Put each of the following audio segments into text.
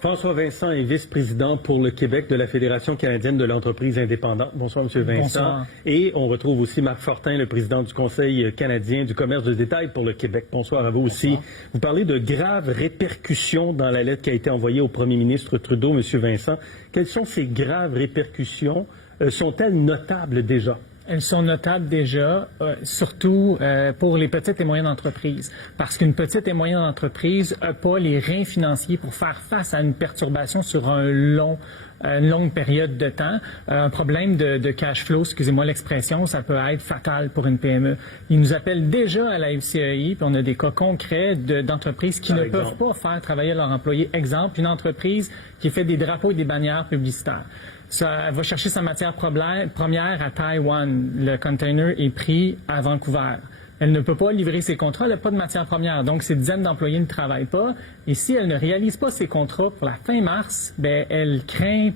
François Vincent est vice-président pour le Québec de la Fédération canadienne de l'entreprise indépendante. Bonsoir, M. Vincent. Bonsoir. Et on retrouve aussi Marc Fortin, le président du Conseil canadien du commerce de détail pour le Québec. Bonsoir à vous aussi. Bonsoir. Vous parlez de graves répercussions dans la lettre qui a été envoyée au premier ministre Trudeau, M. Vincent. Quelles sont ces graves répercussions? Sont-elles notables déjà? Elles sont notables déjà, surtout pour les petites et moyennes entreprises. Parce qu'une petite et moyenne entreprise n'a pas les reins financiers pour faire face à une perturbation sur une longue période de temps. Un problème de cash flow, excusez-moi l'expression, ça peut être fatal pour une PME. Ils nous appellent déjà à la FCEI, puis on a des cas concrets d'entreprises qui ne peuvent pas faire travailler leurs employés. Exemple, une entreprise qui fait des drapeaux et des bannières publicitaires. Ça va chercher sa matière première à Taïwan. Le container est pris à Vancouver. Elle ne peut pas livrer ses contrats, elle n'a pas de matière première. Donc, ces dizaines d'employés ne travaillent pas. Et si elle ne réalise pas ses contrats pour la fin mars, bien, elle craint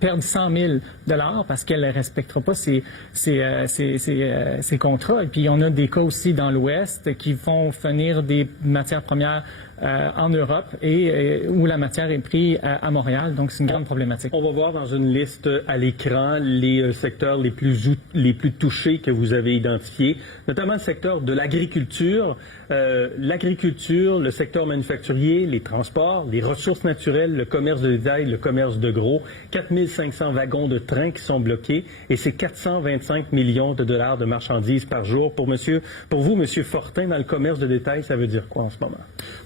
perdre 100 000 $ parce qu'elle ne respectera pas ses contrats. Et puis, on a des cas aussi dans l'Ouest qui font venir des matières premières en Europe et où la matière est prise à Montréal. Donc, c'est une grande problématique. On va voir dans une liste à l'écran les secteurs les plus touchés que vous avez identifiés, notamment le secteur de l'agriculture, le secteur manufacturier, les transports, les ressources naturelles, le commerce de détail, le commerce de gros, 4500 wagons de train qui sont bloqués et c'est 425 millions de dollars de marchandises par jour. Pour vous, M. Fortin, dans le commerce de détail, ça veut dire quoi en ce moment?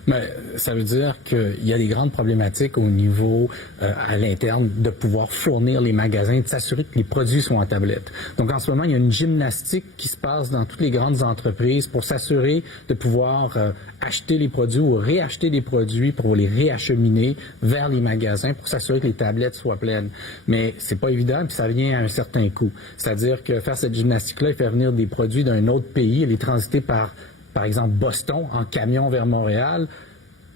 Bien, ça veut dire qu'il y a des grandes problématiques au niveau à l'interne de pouvoir fournir les magasins, de s'assurer que les produits sont en tablette. Donc en ce moment, il y a une gymnastique qui se passe dans toutes les grandes entreprises pour s'assurer de pouvoir acheter les produits ou réacheter des produits pour les réacheminer vers les magasins pour s'assurer que les tablettes soient pleines. Mais c'est pas évident puis ça vient à un certain coût. C'est-à-dire que faire cette gymnastique-là et faire venir des produits d'un autre pays et les transiter par exemple, Boston, en camion vers Montréal,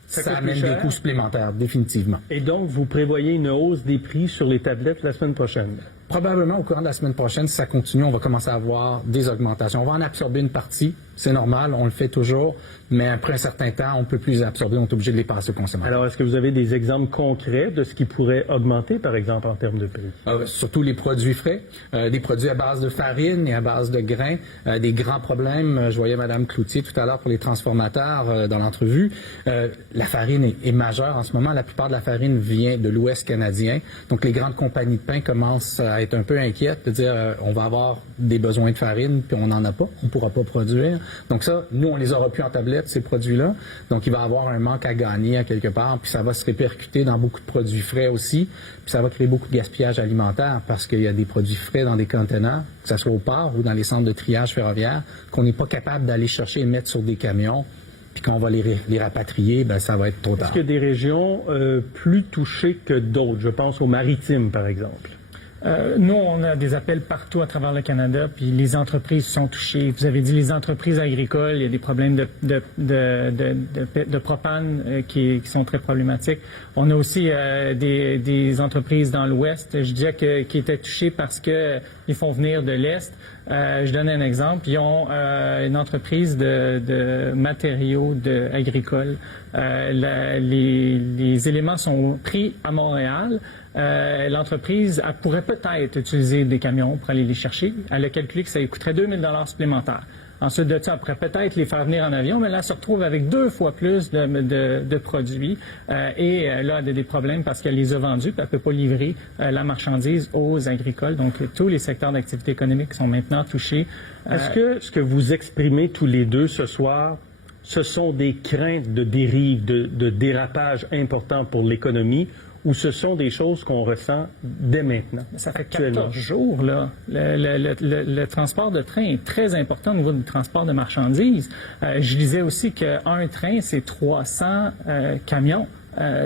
ça amène des coûts supplémentaires, définitivement. Et donc, vous prévoyez une hausse des prix sur les tablettes la semaine prochaine? Probablement, au courant de la semaine prochaine, si ça continue, on va commencer à avoir des augmentations. On va en absorber une partie, c'est normal, on le fait toujours, mais après un certain temps, on ne peut plus les absorber, on est obligé de les passer aux consommateurs. Alors, est-ce que vous avez des exemples concrets de ce qui pourrait augmenter, par exemple, en termes de prix? Surtout les produits frais, des produits à base de farine et à base de grains, des grands problèmes. Je voyais Mme Cloutier tout à l'heure pour les transformateurs dans l'entrevue. La farine est majeure en ce moment. La plupart de la farine vient de l'Ouest canadien. Donc, les grandes compagnies de pain commencent à être un peu inquiètes de dire on va avoir des besoins de farine, puis on n'en a pas, on ne pourra pas produire. Donc ça, nous, on les aura plus en tablette, ces produits-là. Donc, il va y avoir un manque à gagner à quelque part, puis ça va se répercuter dans beaucoup de produits frais aussi, puis ça va créer beaucoup de gaspillage alimentaire parce qu'il y a des produits frais dans des conteneurs, que ce soit au port ou dans les centres de triage ferroviaire, qu'on n'est pas capable d'aller chercher et mettre sur des camions. Puis quand on va les rapatrier, ben ça va être trop tard. Est-ce qu'il y a des régions plus touchées que d'autres? Je pense aux maritimes, par exemple. Nous, on a des appels partout à travers le Canada, puis les entreprises sont touchées. Vous avez dit les entreprises agricoles, il y a des problèmes de propane qui sont très problématiques. On a aussi des entreprises dans l'Ouest, je dirais, qui étaient touchées parce qu'ils font venir de l'Est. Je donne un exemple. Ils ont une entreprise de matériaux agricoles. Les éléments sont pris à Montréal. L'entreprise pourrait peut-être utiliser des camions pour aller les chercher. Elle a calculé que ça lui coûterait 2 000 $ supplémentaires. Ensuite de ça, elle pourrait peut-être les faire venir en avion, mais là, elle se retrouve avec 2 fois plus de produits. Et là, elle a des problèmes parce qu'elle les a vendus, puis elle ne peut pas livrer la marchandise aux agricoles. Donc, tous les secteurs d'activité économique sont maintenant touchés. Est-ce que ce que vous exprimez tous les deux ce soir, ce sont des craintes de dérive, de dérapage important pour l'économie, ou ce sont des choses qu'on ressent dès maintenant? Ça fait 14 jours, là. Le transport de train est très important au niveau du transport de marchandises. Je disais aussi qu'un train, c'est 300 camions.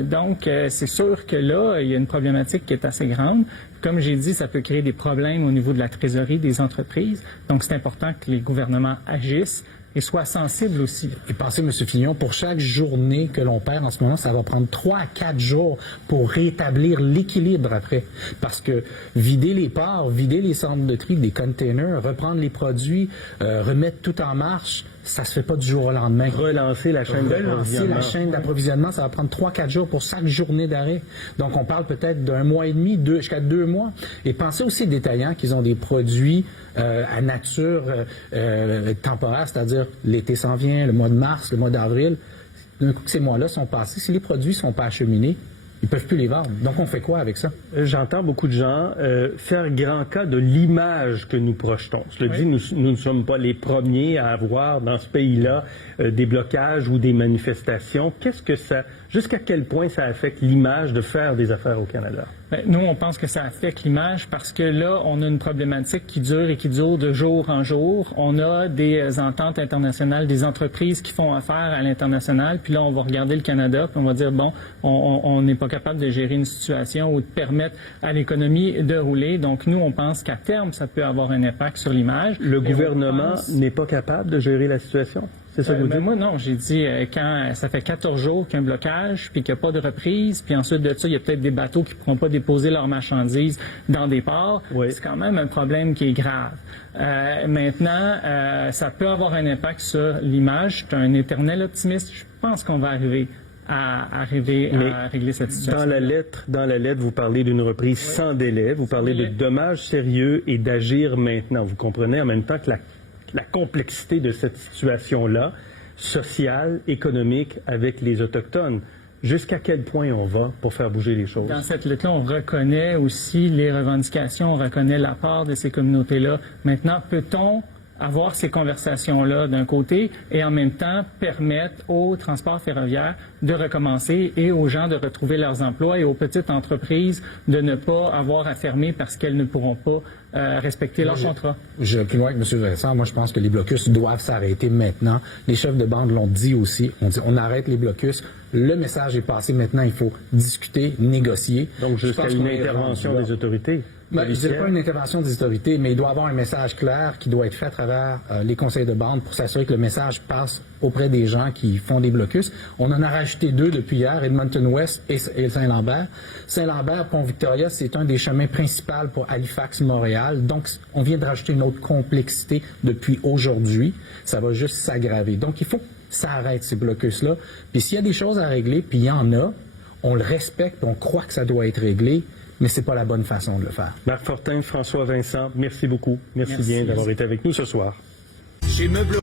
Donc, c'est sûr que là, il y a une problématique qui est assez grande. Comme j'ai dit, ça peut créer des problèmes au niveau de la trésorerie des entreprises. Donc, c'est important que les gouvernements agissent et soient sensibles aussi. Et pensez, M. Fillon, pour chaque journée que l'on perd en ce moment, ça va prendre 3 à 4 jours pour rétablir l'équilibre après. Parce que vider les ports, vider les centres de tri des containers, reprendre les produits, remettre tout en marche, Ça se fait pas du jour au lendemain. Relancer la chaîne Relancer d'approvisionnement. la chaîne d'approvisionnement, ça va prendre 3-4 jours pour chaque journée d'arrêt. Donc, on parle peut-être d'un mois et demi, jusqu'à 2 mois. Et pensez aussi aux détaillants qui ont des produits à nature temporaire, c'est-à-dire l'été s'en vient, le mois de mars, le mois d'avril. D'un coup que ces mois-là sont passés, si les produits ne sont pas acheminés, ils ne peuvent plus les vendre. Donc, on fait quoi avec ça? J'entends beaucoup de gens faire grand cas de l'image que nous projetons. Cela dit, nous ne sommes pas les premiers à avoir dans ce pays-là des blocages ou des manifestations. Jusqu'à quel point ça affecte l'image de faire des affaires au Canada? Bien, nous, on pense que ça affecte l'image parce que là, on a une problématique qui dure et qui dure de jour en jour. On a des ententes internationales, des entreprises qui font affaire à l'international. Puis là, on va regarder le Canada, puis on va dire, bon, on n'est pas capable de gérer une situation ou de permettre à l'économie de rouler. Donc, nous, on pense qu'à terme, ça peut avoir un impact sur l'image. Le gouvernement n'est pas capable de gérer la situation? C'est ça que vous dites? Moi, non. J'ai dit, quand ça fait 14 jours qu'il y a un blocage, puis qu'il n'y a pas de reprise, puis ensuite de ça, il y a peut-être des bateaux qui ne pourront pas déposer leurs marchandises dans des ports. Oui. C'est quand même un problème qui est grave. Maintenant, ça peut avoir un impact sur l'image. Je suis un éternel optimiste. Je pense qu'on va arriver à régler cette situation. Dans la lettre, vous parlez d'une reprise sans délai. Vous parlez de dommages sérieux et d'agir maintenant. Vous comprenez en même temps que la complexité de cette situation-là, sociale, économique, avec les Autochtones. Jusqu'à quel point on va pour faire bouger les choses? Dans cette lutte-là, on reconnaît aussi les revendications, on reconnaît l'apport de ces communautés-là. Maintenant, peut-on avoir ces conversations-là d'un côté et en même temps permettre au transport ferroviaire de recommencer et aux gens de retrouver leurs emplois et aux petites entreprises de ne pas avoir à fermer parce qu'elles ne pourront pas respecter leur contrat. Je vais plus loin que M. Vincent. Moi, je pense que les blocus doivent s'arrêter maintenant. Les chefs de bande l'ont dit aussi. On dit on arrête les blocus. Le message est passé. Maintenant, il faut discuter, négocier. Donc, jusqu'à une intervention des autorités? Je ne dirais pas une intervention des autorités, mais il doit y avoir un message clair qui doit être fait à travers les conseils de bande pour s'assurer que le message passe auprès des gens qui font des blocus. On en a rajouté 2 depuis hier, Edmonton West et Saint-Lambert. Saint-Lambert, Pont-Victoria, c'est un des chemins principaux pour Halifax-Montréal. Donc, on vient de rajouter une autre complexité depuis aujourd'hui. Ça va juste s'aggraver. Donc, il faut que ça arrête ces blocus-là. Puis s'il y a des choses à régler, puis il y en a, on le respecte, on croit que ça doit être réglé, mais c'est pas la bonne façon de le faire. Marc Fortin, François Vincent, merci beaucoup. Merci bien d'avoir été avec nous ce soir. Chez Meubles